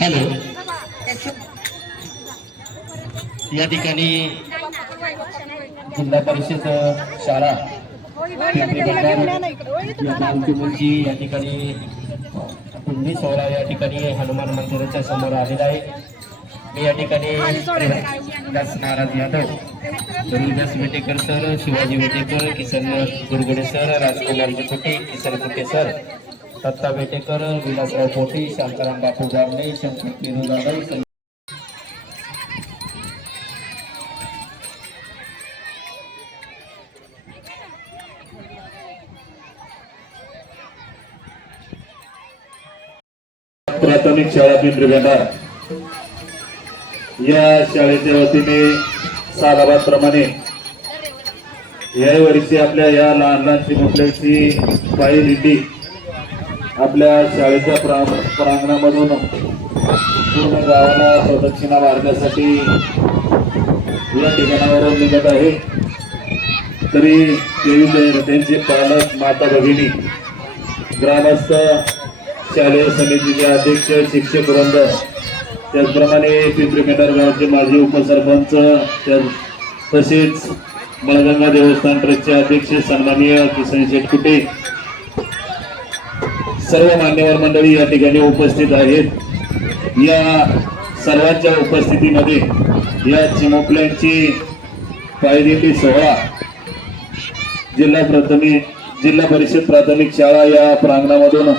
Hello, या ठिकाणी जिल्हा परिषद शाळा मुलगी या ठिकाणी 1916 या ठिकाणी हनुमान मंदिराच्या समोर आलेला आहे। मी या ठिकाणी Das Maharaj Yadav, Rohidas Vetekar sir, Shivaji Vetekar, Kisan Gurgude sir, Rajkumar Kute, Kisan Kute sir, Datta Vetekar, Vilasrao Pote, Shantaram Bapu Gavane, Shankar Peru Dada, प्राथमिक शाळा पिंपरीगंधा या शाळेच्या वतीने सालाबादप्रमाणे या वर्षी आपल्या या लहान लहान चिमुकल्यांची पायी दिंडी आपल्या शाळेच्या प्रांगणामधून पूर्ण गावाला प्रदक्षिणा मारण्यासाठी या ठिकाणावरून निघत आहे। तरी त्यांचे पालक, माता भगिनी, ग्रामस्थ, शालेय समितीचे अध्यक्ष, शिक्षक वृंद, त्याचप्रमाणे पिंपरीगंधा गावचे माजी उपसरपंच, तसेच मळगंगा देवस्थान ट्रस्टचे अध्यक्ष सन्माननीय किसन शेटकुटे, सर्व मान्यवर मंडळी या ठिकाणी उपस्थित आहेत। या सर्वांच्या उपस्थितीमध्ये या चिमुकल्यांची पायदिंडी सोहळा जिल्हा परिषद प्राथमिक शाळा या प्रांगणामधून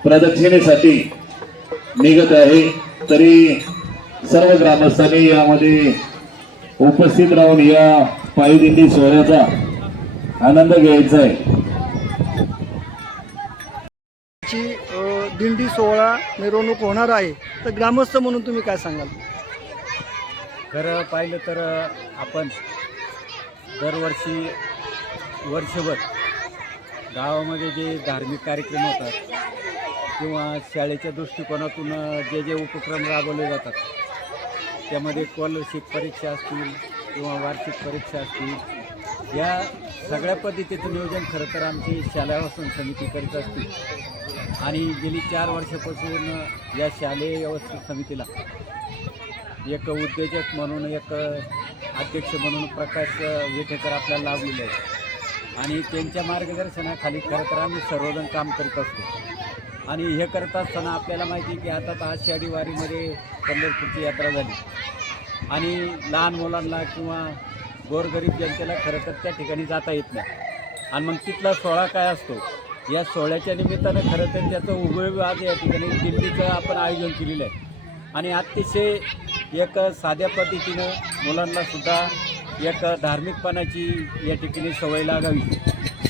प्रदक्षिणेसाठी निघत आहे। तरी सर्व ग्रामस्थांनी यामध्ये उपस्थित राहून या पायदिंडी सोहळ्याचा आनंद घ्यायचा आहे। दिंडी सोहळा मिरवणूक होणार आहे, तर ग्रामस्थ म्हणून तुम्ही काय सांगाल? खरं पाहिलं तर आपण दरवर्षी वर्षभर गावामध्ये जे धार्मिक कार्यक्रम होतात किंवा शाळेच्या दृष्टिकोनातून जे जे उपक्रम राबवले जातात, त्यामध्ये स्कॉलरशिप परीक्षा असतील किंवा वार्षिक परीक्षा असतील, या सगळ्या पद्धतीचं नियोजन खरं तर आमची शालेय व्यवस्थापन समिती करीत असते। आणि गेली 4 वर्षापासून या शालेय व्यवस्थापन समितीला एक उद्योजक म्हणून, एक अध्यक्ष म्हणून प्रकाश वेटेकर आपल्याला लाभलेले आहेत आणि त्यांच्या मार्गदर्शनाखाली खरं तर आम्ही सर्वजण काम करीत असतो। आणि हे करत असताना आपल्याला माहिती आहे की आता आषाढी वारीमध्ये पंढरपूरची यात्रा झाली आणि लहान मुलांना किंवा गोरगरीब जनतेला खरं तर त्या ठिकाणी जाता येत नाही। आणि मग तिथला सोहळा काय असतो, या सोहळ्याच्या निमित्तानं खरं तर त्याचं उभय आज या ठिकाणी दिंडीचं आपण आयोजन केलेलं आहे। आणि अतिशय एक साध्या पद्धतीनं मुलांनासुद्धा एक धार्मिकपणाची या ठिकाणी सवय लागावी,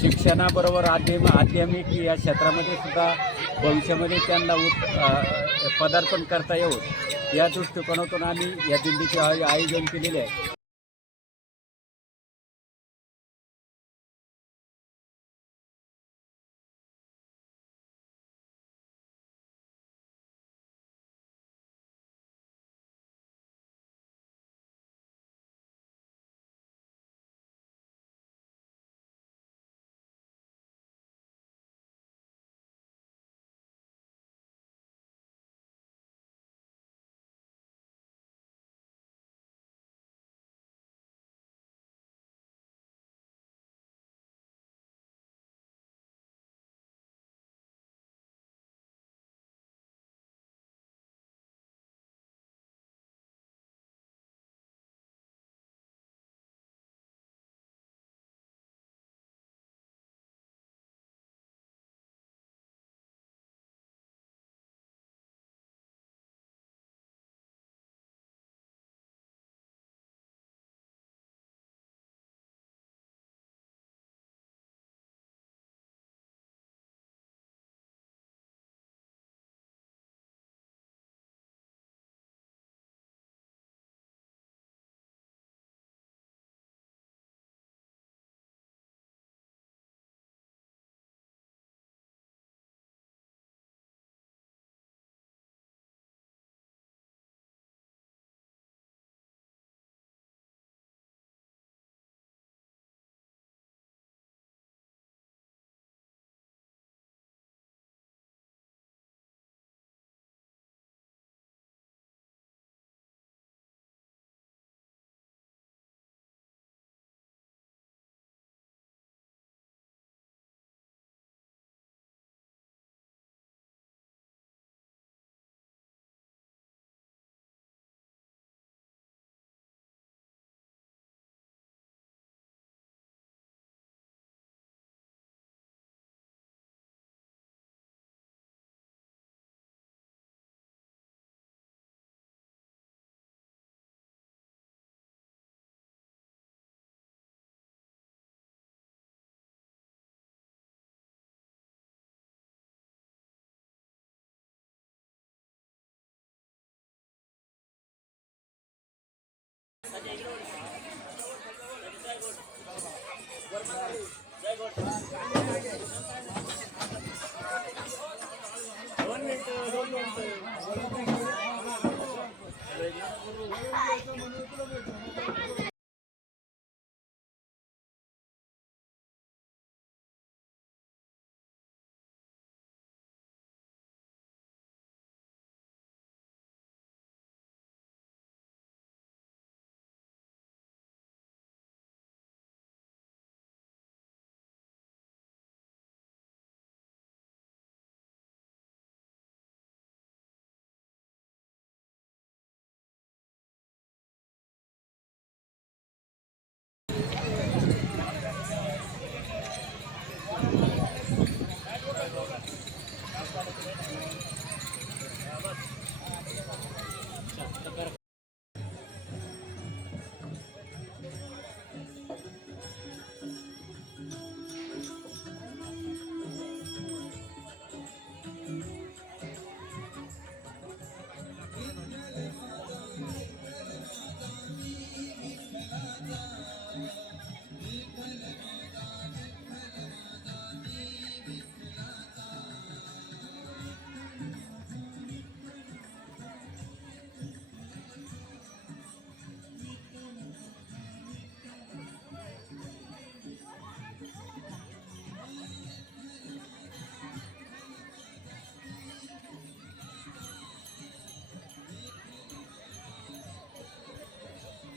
शिक्षणाबरोबर आध्यात्मिक या क्षेत्रामध्ये सुद्धा भविष्यामध्ये त्यांना पदार्पण करता यावं या दृष्टिकोनातून आम्ही या दिंडीचे आयोजन केलेले आहे। विठ्ठल टाळ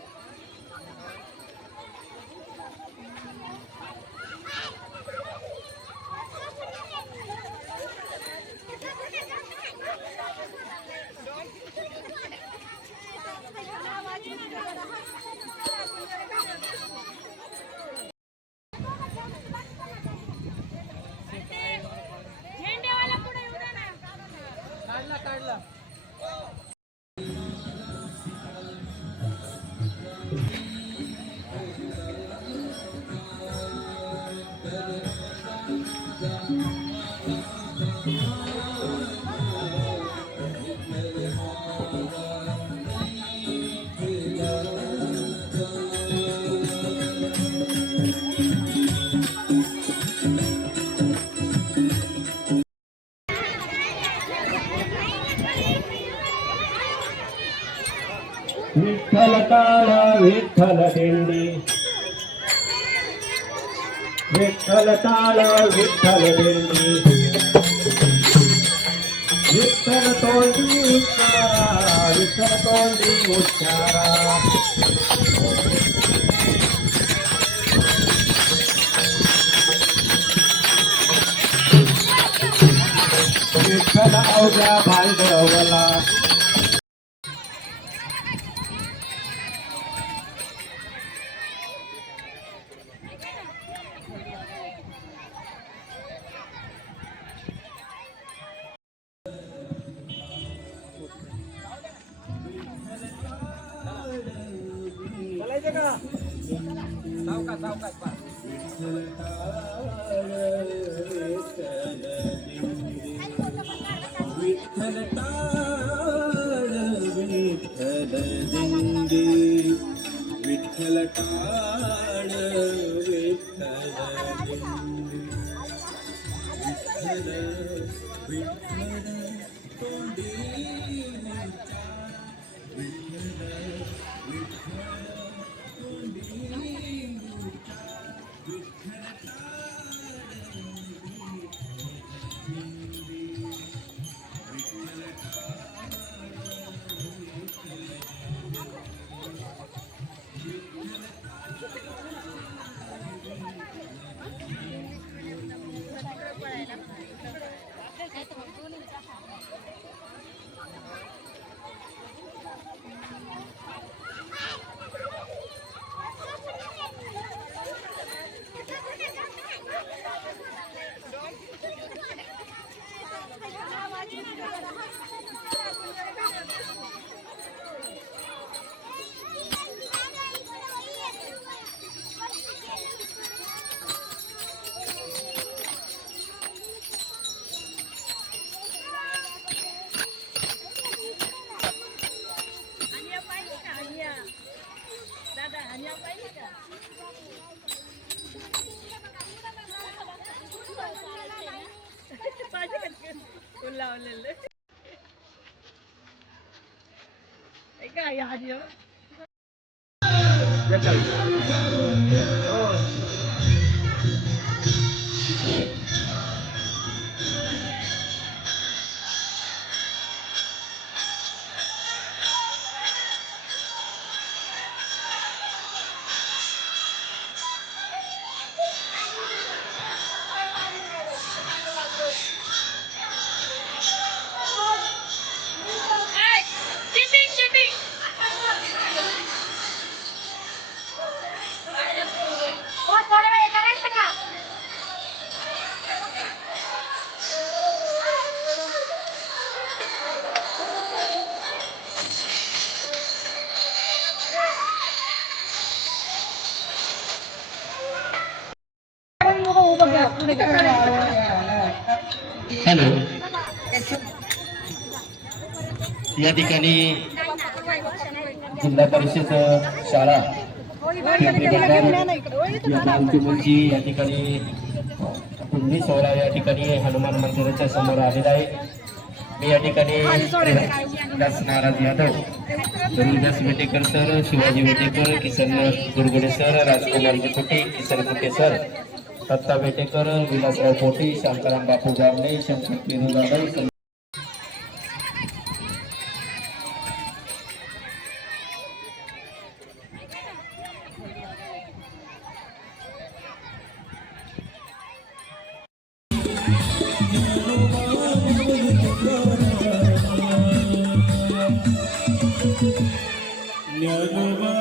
विठ्ठल दिंडी विठ्ठल टाळ विठ्ठल दिंडी विठ्ठल विठ्ठल तोंडी विठ्ठल विठ्ठल तोंडी विठ्ठल विठ्ठल टाळ विठ्ठल दिंडी विठ्ठल टाळ विठ्ठल दिंडी विठ्ठल तोंडी उच्चारा विठ्ठल तोंडी उच्चारा विठ्ठल अवघ्या भांडवला विठ्ठल विठ्ठल टाळ विठ्ठल विठ्ठल विठ्ठल तोंडी हॅलो, या ठिकाणी जिल्हा परिषद शाळा मुलगी या ठिकाणी कुंडी सोहळा या ठिकाणी हनुमान मंदिराच्या समोर आलेला आहे. मी या ठिकाणी Das Maharaj Yadav, Rohidas Vetekar sir, Shivaji Vetekar, Kisan Durgude sir, Rajkumar Kute, Kisan Kute sir, Datta Vetekar, Vilasrao Pote, Shantaram Bapu Gavane, Shankar Peru Jadhav, Dnyanoba